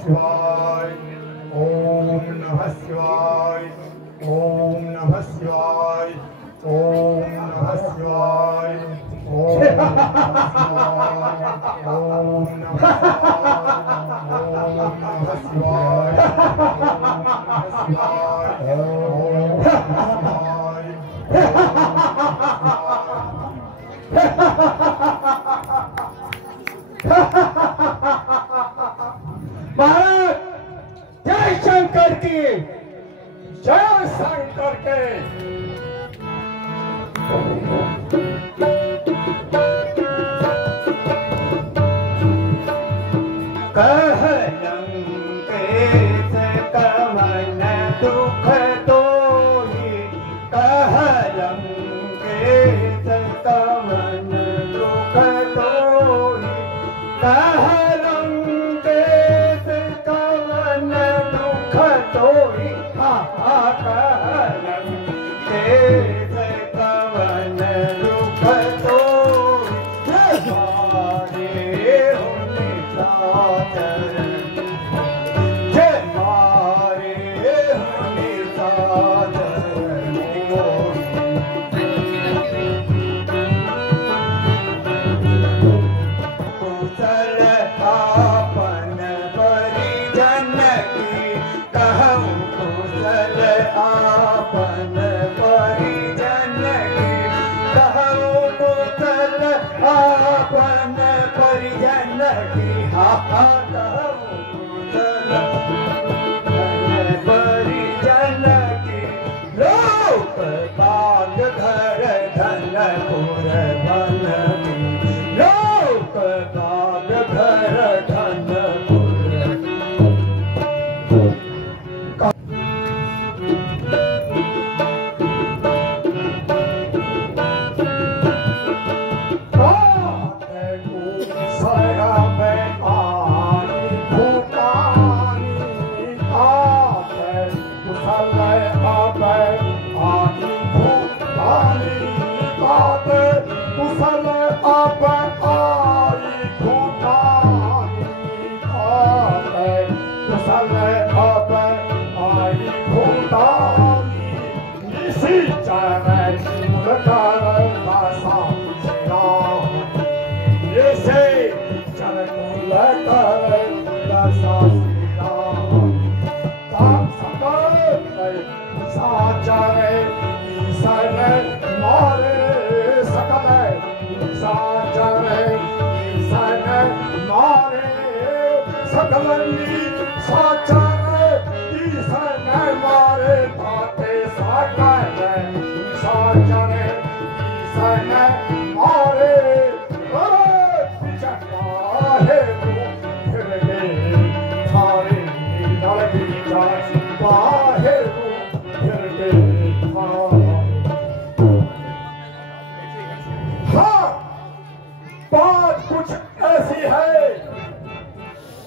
शिवाय ओम नमः शिवाय ओम नमः शिवाय ओम नमः शिवाय ओम नमः शिवाय महाराज जय शंकर की जय शंकर के कह लंकेश कवन दुख दोही कह लंकेश कवन दुख दोही कह लंकेश कवन दुख दोही कह लंकेश कवन दुख दोही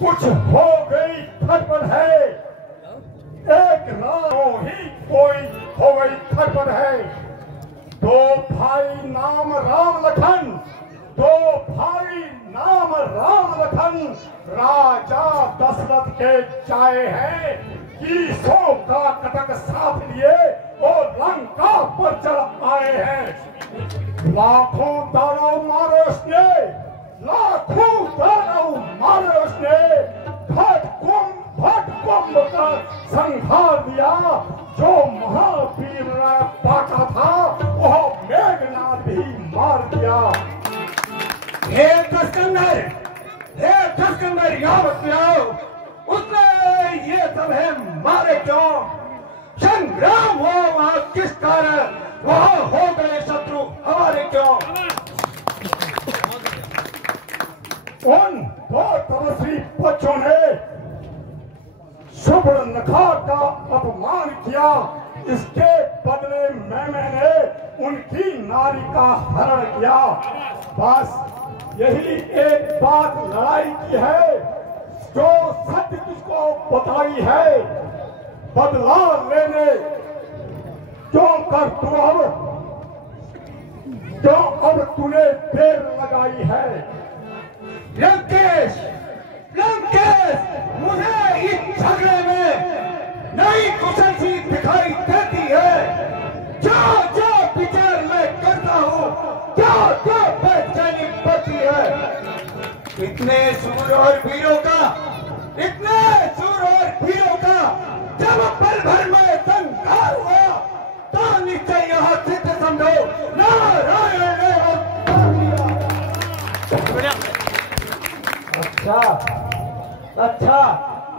कुछ हो गई खटपट है एक राम ही कोई हो गई खटपट है दो भाई नाम राम लखन दो भाई नाम राम लखन राजा दशरथ के चाहे हैं कीसों का कटक साथ लिए और लंका पर चढ़ आए हैं लाखों दानव मारे उसने लाखों दानव मारे उसने भट कुंभ का संहार दिया जो महावीर ने बाका था वह मेघनाथ भी मार दिया। हे दस्कंदर यावत आओ उसने ये सब है मारे क्यों संग्राम हो वहां किस कारण वहां हो गए शत्रु हमारे क्यों उन दो तपस्वी बच्चों ने सुपर्णखा का अपमान किया इसके बदले मैंने उनकी नारी का हरण किया बस यही एक बात लड़ाई की है जो सत्य तुझको बताई है बदला लेने क्यों अब तूने देर लगाई है लंकेश मुझे झगड़े में नई कुशल सी दिखाई देती है। जो जो विचार मैं करता हूँ, जो जो बेचैनी बढ़ती है। इतने सूर और वीरों का, इतने सूर और वीरों का जब पल भर में संहार हुआ तो निश्चय यहाँ सिद्ध समझो नारायण ने अच्छा,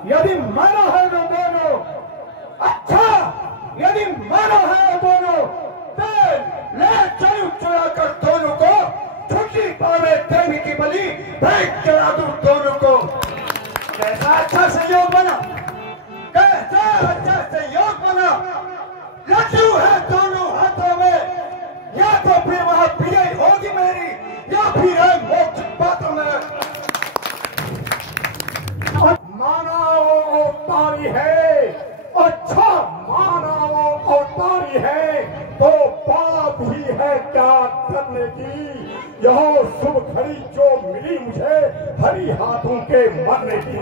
यदि मानो है वो दोनों, अच्छा यदि मानो है वो दोनों, तो ले चलूं चुरा कर दोनों को, छुट्टी पावे देवी की बलि भेंट चढ़ा दूं दोनों को। कैसा अच्छा संयोग बना, कैसा अच्छा संयोग बना। लड्डू है दोनों हाथों में, या तो फिर वहां विजय होगी मेरी, या फिर है मोक्ष बातों में। माना वो अवतारी है, अच्छा माना वो अवतारी है, तो बात ही है क्या करने की। यह शुभ घड़ी जो मिली मुझे हरी हाथों के मरने की।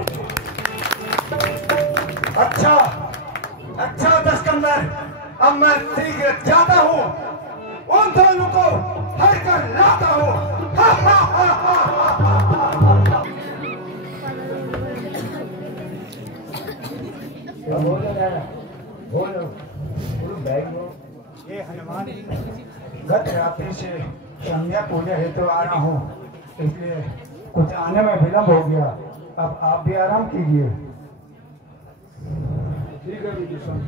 अच्छा अच्छा दशकंदर, अब मैं शीघ्र जाता हूँ, उन दोनों को हर कर लाता हूँ। ये हनुमान गत रात्रि से संध्या पूजा हेतु आ रहा हूँ, इसलिए कुछ आने में विलम्ब हो गया। अब आप भी आराम कीजिए। ठीक है विभूषण।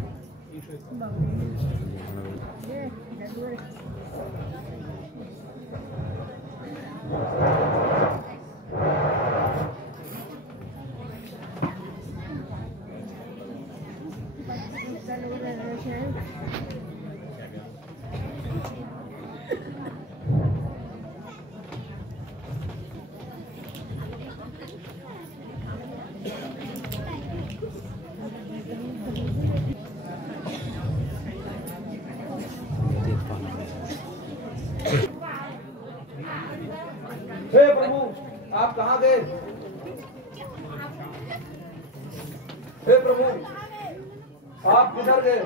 हे प्रभु, आप कहाँ गए? हे प्रभु, आप किधर गए?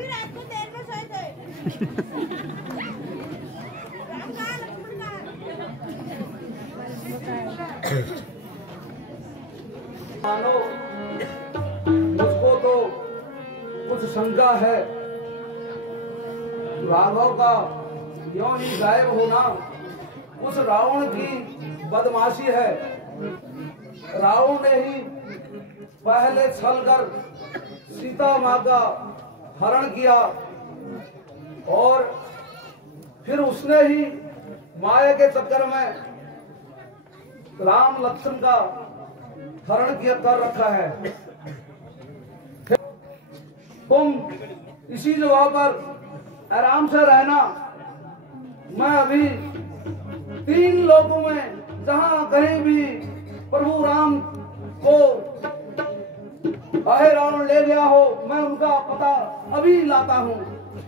रात को देर में सोए थे। मानो मुझको तो कुछ शंका है, राघव का यों ही गायब होना उस रावण की बदमाशी है। रावण ने ही पहले छल कर सीता माँ का हरण किया और फिर उसने ही माया के चक्कर में राम लक्ष्मण का हरण किया कर रखा है। तुम इसी जगह पर आराम से रहना। मैं अभी 3 लोगों में जहां कहीं भी प्रभु राम को अहे रावण ले गया हो, मैं उनका पता अभी लाता हूँ।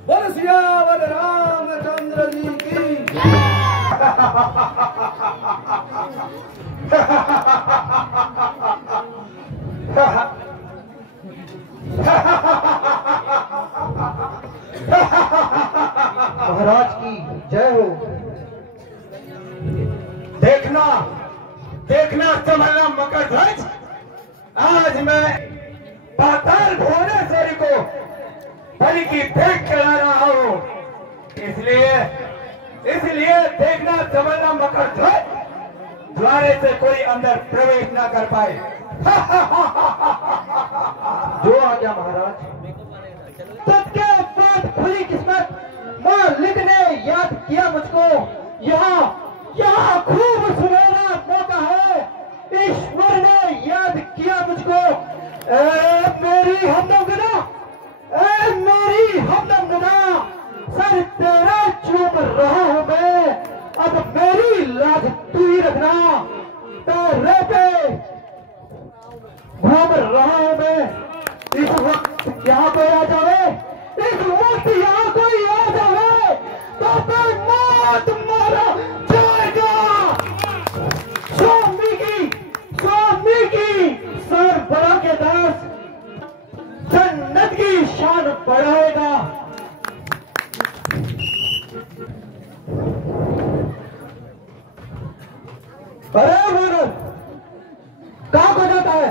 बोल सियावर रामचंद्र जी की। महाराज की जय हो। देखना देखना संभलना मकरध्वज, आज मैं पाताल भुवनेश्वरी को बलि की भेंट चढ़ा रहा हूँ। इसलिए देखना संभलना मकरध्वज, द्वारे से कोई अंदर प्रवेश न कर पाए। जो आज्ञा महाराज। सबके बाद खुली किस्मत, मालिक ने याद किया मुझको। यहाँ खूब सुनहरा मौका है, ईश्वर ने याद किया मुझको। मेरी हमदमगना, मेरी हमदमगना, सर तेरा चूम रहा हूँ मैं, अब मेरी लाज तू ही रखना। तेरे पे घूम रहा हूँ मैं, इस वक्त यहाँ कोई आ जावे, इस वक्त यहाँ कोई आ जावे तो अरे वानर, कहाँ को जाता है?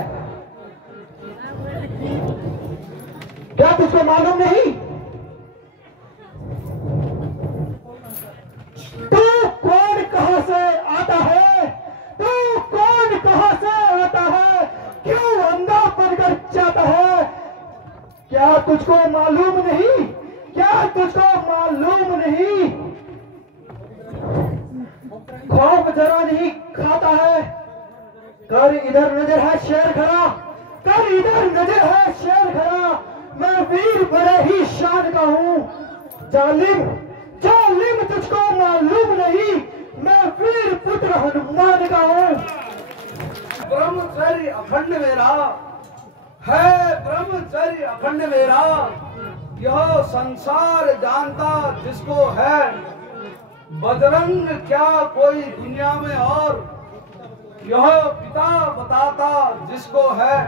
क्या तुझको मालूम नहीं? तू कौन कहां से आता है? तू कौन कहां से आता है? क्यों अंधा बनकर जाता है? क्या तुझको मालूम नहीं? क्या तुझको मालूम नहीं? खौफ जरा नहीं खाता है। कर इधर नजर है शेर खड़ा, कर इधर नजर है शेर खड़ा। मैं वीर बड़े ही शान का हूँ। जालिम जालिम तुझको मालूम नहीं, मैं वीर पुत्र हनुमान का हूँ। ब्रह्मचर्य अखंड मेरा है, ब्रह्मचर्य अखंड मेरा। यह संसार जानता जिसको है, बजरंग क्या कोई दुनिया में और। यह पिता बताता जिसको है,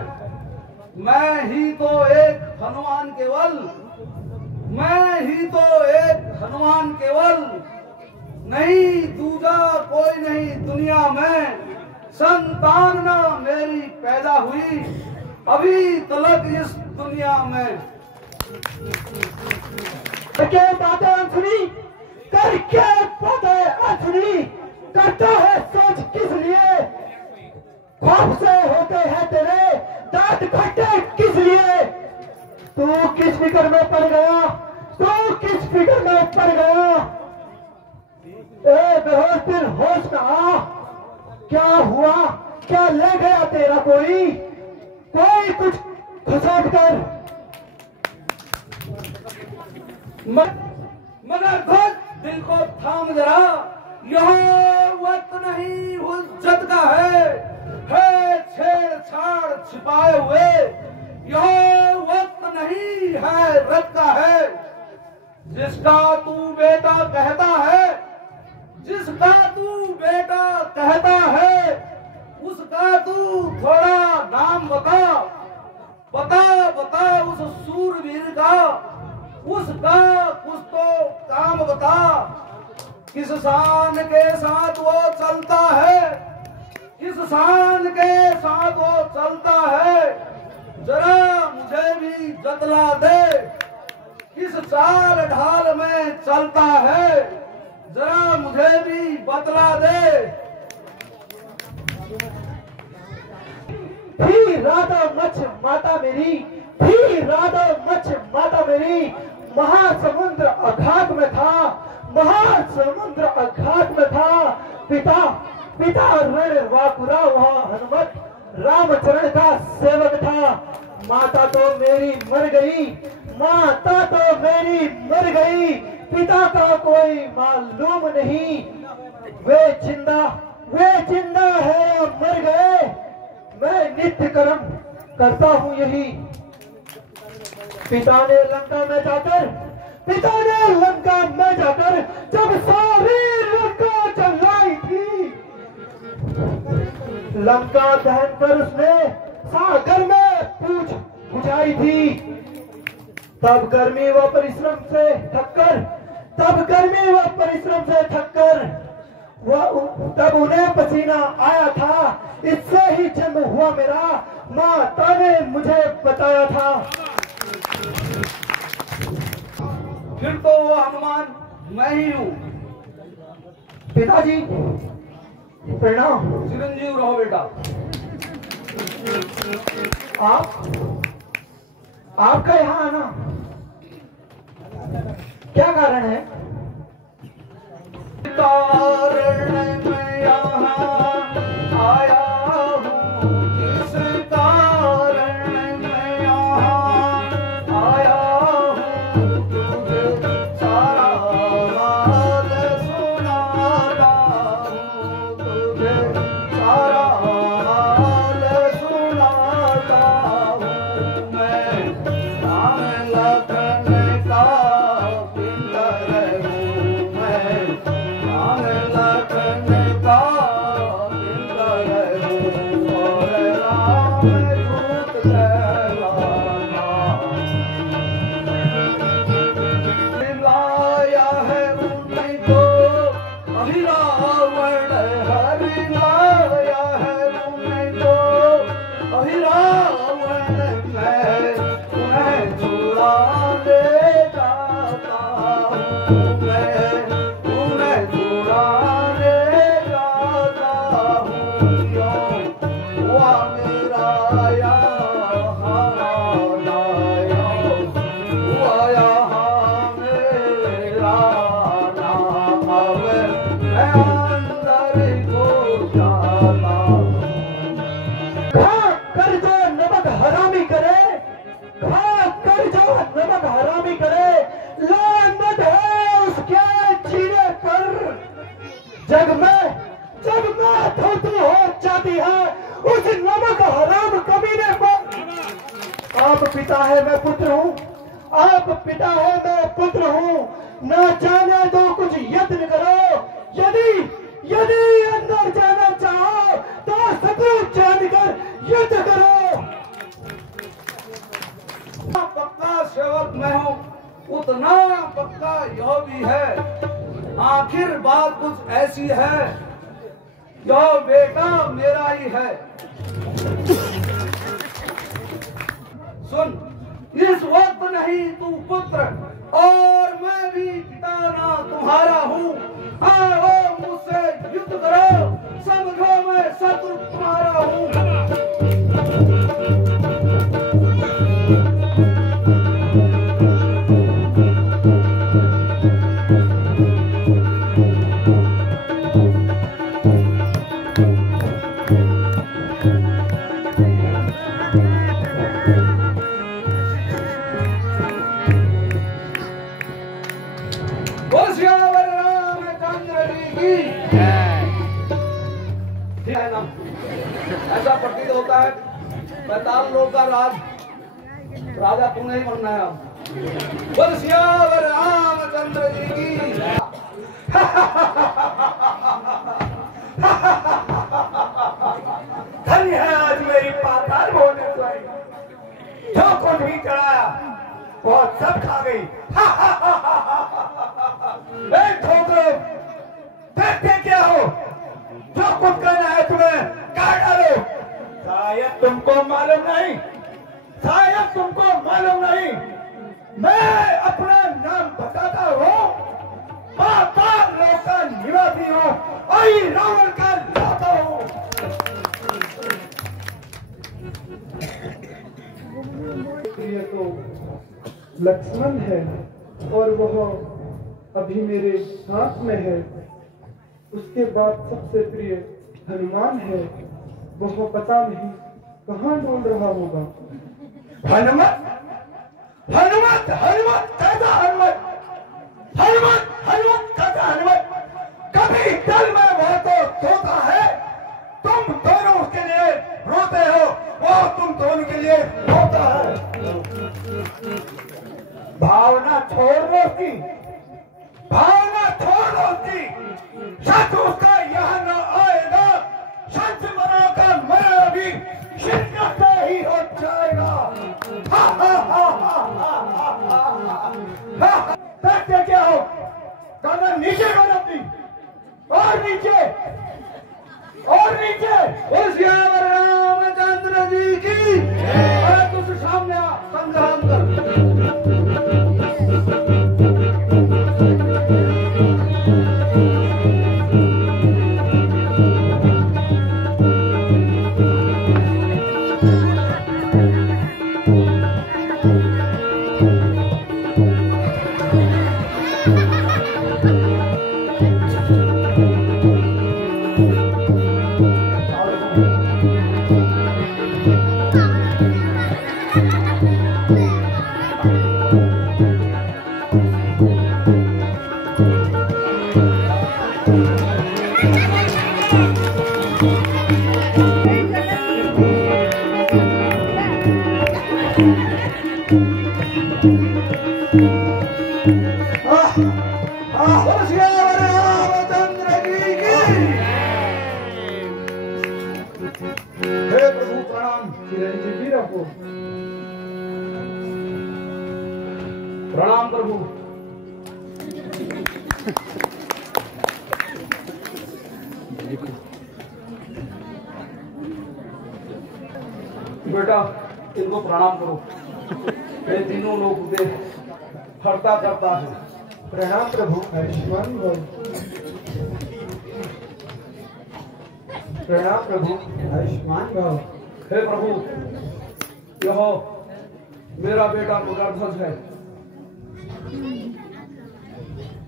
मैं ही तो एक हनुमान केवल, मैं ही तो एक हनुमान केवल। नहीं दूजा कोई नहीं दुनिया में, संतान न मेरी पैदा हुई अभी तलक इस दुनिया में। करके बातें अनसुनी, करके बातें अनसुनी, करता है सोच किस लिए? खौफ से होते हैं तेरे दांत खट्टे किस लिए? तू किस फिक्र में पड़ गया? तू किस फिक्र में पड़ गया? ए बेहोश फिर होश में आ। क्या हुआ? क्या ले गया तेरा कोई? कोई कुछ घुसट कर। मगर खुद दिल को थाम जरा, यह वक्त नहीं हुज्जत का है छेड़छाड़ छिपाए हुए। यह वक्त नहीं है रत का है, जिसका तू बेटा कहता है, जिसका तू बेटा कहता है, उसका तू थोड़ा नाम बता, बता बता उस सूरवीर का, उसका कुछ तो काम बता। किस शान के साथ वो चलता है, किस शान के साथ वो चलता है, जरा मुझे भी जतला दे। किस चाल ढाल में चलता है, जरा मुझे भी बतला दे। फिर राधा मच माता मेरी, फिर राधा मच माता मेरी। महासमुद्र अखात में था, महासमुद्र अखात में था। पिता पिता रण वाकुरा, वहाँ हनुमत रामचरण का सेवक था। माता तो मेरी मर गई, माता तो मेरी मर गई। पिता का कोई मालूम नहीं, वे जिंदा है या मर गए। मैं नित्य कर्म करता हूँ यही। पिता ने लंका में जाकर, पिता ने लंका में जाकर जब सारी लंका जलाई थी, लंका दहन कर उसने सागर में पूछ बुझाई थी। तब गर्मी व परिश्रम से थककर, तब गर्मी व परिश्रम से थककर तब उन्हें पसीना आया था। इससे ही जन्म हुआ मेरा, माता ने मुझे बताया था। फिर तो वो हनुमान मैं ही हूँ। पिताजी प्रणाम। चिरंजीव रहो बेटा। आपका यहाँ आना क्या कारण है? कारण मैं यहाँ आया हूँ, किस कारण मैं यहाँ आया हूँ, तुझे सारा हाल सुनाता हूँ, तुझे सारा हाल सुनाता हूँ। मैं राम लखन का पिंगर हूँ, मैं राम जग में थोतू हो जाती है उस नमक हराम कमीने पर। आप पिता है मैं पुत्र हूँ, आप पिता है मैं पुत्र हूँ, न जाने दो कुछ यत्न करो, यदि यदि अंदर जाना चाहो तो शत्रु जानकर युद्ध करो। पक्का सेवक मैं हूँ, उतना पक्का यह भी है। आखिर बात कुछ ऐसी है, यह बेटा मेरा ही है। सुन, इस वक्त नहीं तू पुत्र और मैं भी पिता ना तुम्हारा हूँ। आओ मुझसे युद्ध करो, समझो मैं शत्रु तुम्हारा हूँ। ऐसा प्रतीत होता है 45 लोग का राज राजा तू नहीं बनना है। अब बोल सियावर रामचंद्र जी की। धन्य है आज मेरी पाताल भुवनेश्वरी, जो कुछ भी चढ़ाया वो सब खा गई। ठोकरो, देखते क्या हो, जो कुछ करना है तुम्हें काट डालो। शायद तुमको मालूम नहीं, शायद तुमको मालूम नहीं, मैं अपना नाम बताता हूँ, पाताल लोक का निवासी हूँ, और रावण का लाता हूँ। प्रिय तो लक्ष्मण है और वह अभी मेरे हाथ में है। उसके बाद सबसे प्रिय हनुमान है, वह पता नहीं कहाँ डोल रहा होगा। हनुमत हनुमत हनुमत कैसा हनुमत, हनुमत हनुमत कैसा हनुमत, कभी दल में वह तो सोता है, तुम दोनों उसके लिए रोते हो, वो तुम दोनों के लिए रोता है। भावना छोड़ दो उसकी, भावना छोड़ दो उसकी, सच उसका यहाँ न आएगा, सच मरा का मरा भी शिद्दत से ही हो जाएगा। देखते क्या हो, दादा नीचे करो अपनी, और नीचे और नीचे। बोल सियावर रामचंद्र जी की। अरे तुझ सामने आ, संग्राम कर। प्रणाम प्रभु। बेटा इनको प्रणाम करो। ये तीनों लोग उसे हरता करता है, प्रणाम प्रभु। आयुष्मान भव। प्रणाम प्रभु। आयुष्मान भव। हे प्रभु, यह मेरा बेटा मगरध्वज है।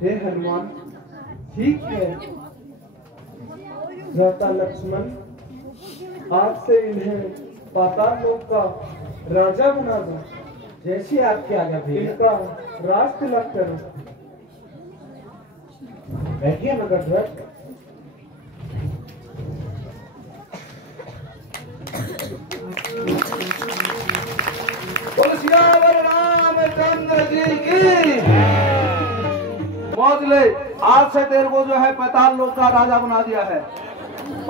हे हनुमान, ठीक है। भ्राता लक्ष्मण, आज से इन्हें पाताल लोक का राजा बना दो। जैसी आपकी आज्ञा भैया। इनका राज तिलक करो। बैठिए मगरध्वज। तुलसीदास रामचंद्र जी की मौज ले। आज से तेरे को जो है पाताल लोक का राजा बना दिया है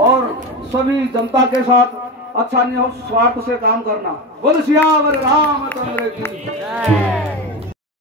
और सभी जनता के साथ अच्छा नहीं हो, स्वार्थ से काम करना। तुलसीदास रामचंद्र की।